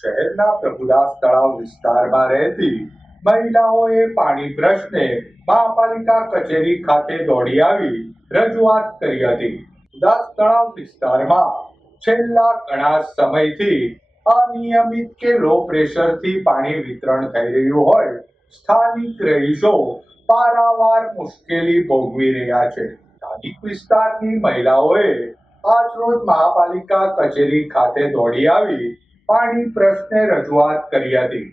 શહેરના પ્રભુદાસ તળાવ વિસ્તારમાં રહેતી મહિલાઓએ પાણી પ્રશ્ને મહાપાલિકા કચેરી ખાતે દોડી આવી રજૂઆત કરી હતી. ઉદાસ તળાવ વિસ્તારમાં છેલ્લા ઘણા સમયથી અનિયમિત કે લો પ્રેશરથી પાણી વિતરણ થઈ રહ્યું હોય, સ્થાનિક રહીશો પારાવાર મુશ્કેલી ભોગવી રહ્યા છે. સ્થાનિક વિસ્તારની મહિલાઓએ આજરોજ મહાપાલિકા કચેરી ખાતે દોડી આવી પાણી પ્રશ્ને રજૂઆત કરી હતી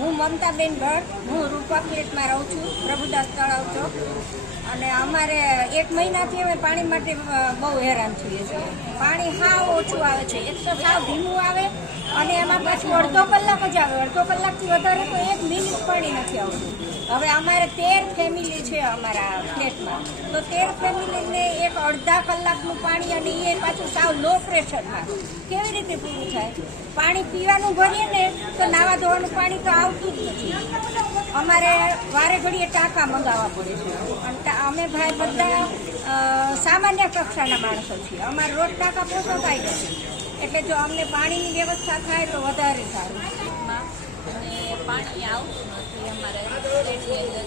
હું મમતાબેન ભટ્ટ, હું રૂપા રહું છું, પ્રભુદાસ તળાવ ચોક. અને અમારે એક મહિનાથી અમે પાણી માટે બહુ હેરાન થઈએ છીએ. પાણી સાવ ઓછું આવે છે. એક તો સાવ ધીમું આવે અને એમાં પાછું અડધો કલાક જ આવે. અડધો કલાકથી વધારે તો એક મિનિટ પાણી નથી આવતું. હવે અમારે તેર ફેમિલી છે અમારા ફ્લેટમાં. તો તેર ફેમિલીને એક અડધા કલાકનું પાણી અને એ પાછું સાવ લો પ્રેશરમાં કેવી રીતે પૂરું થાય? પાણી પીવાનું ભરીએ ને તો નાવા ધોવાનું પાણી તો આવતું જ નથી. અમારે વારે ઘડીએ ટાંકા મંગાવવા પડે છે. અને અમે ભાઈ બધા સામાન્ય કક્ષાના માણસો છીએ અમારે રોજ ટાંકા પોસાતાય નથી એટલે જો અમને પાણીની વ્યવસ્થા થાય તો વધારે સારું. અને પાણી આવતું નથી અમારે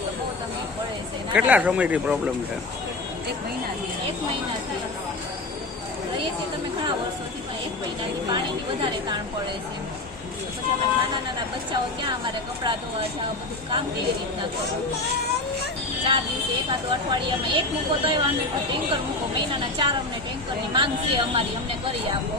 તો બહુ તકલીફ પડે છે. કેટલા સમયથી પ્રોબ્લેમ છે? એક મહિનાથી. એક મહિનાથી. રહીએ છીએ તમે ઘણા વર્ષોથી પણ એક મહિનાથી પાણીની વધારે તાણ પડે છે. પછી અમે નાના નાના બચ્ચાઓ ક્યાં અમારે કપડાં ધોવા છે બધું કામ કેવી રીતના કરવું એકાદ અઠવાડિયામાં એક મૂકો તો એવા પણ ટેન્કર મૂકો, મહિનાના ચાર અમને ટેન્કરની માંગ છે અમારી, અમને કરી આપો.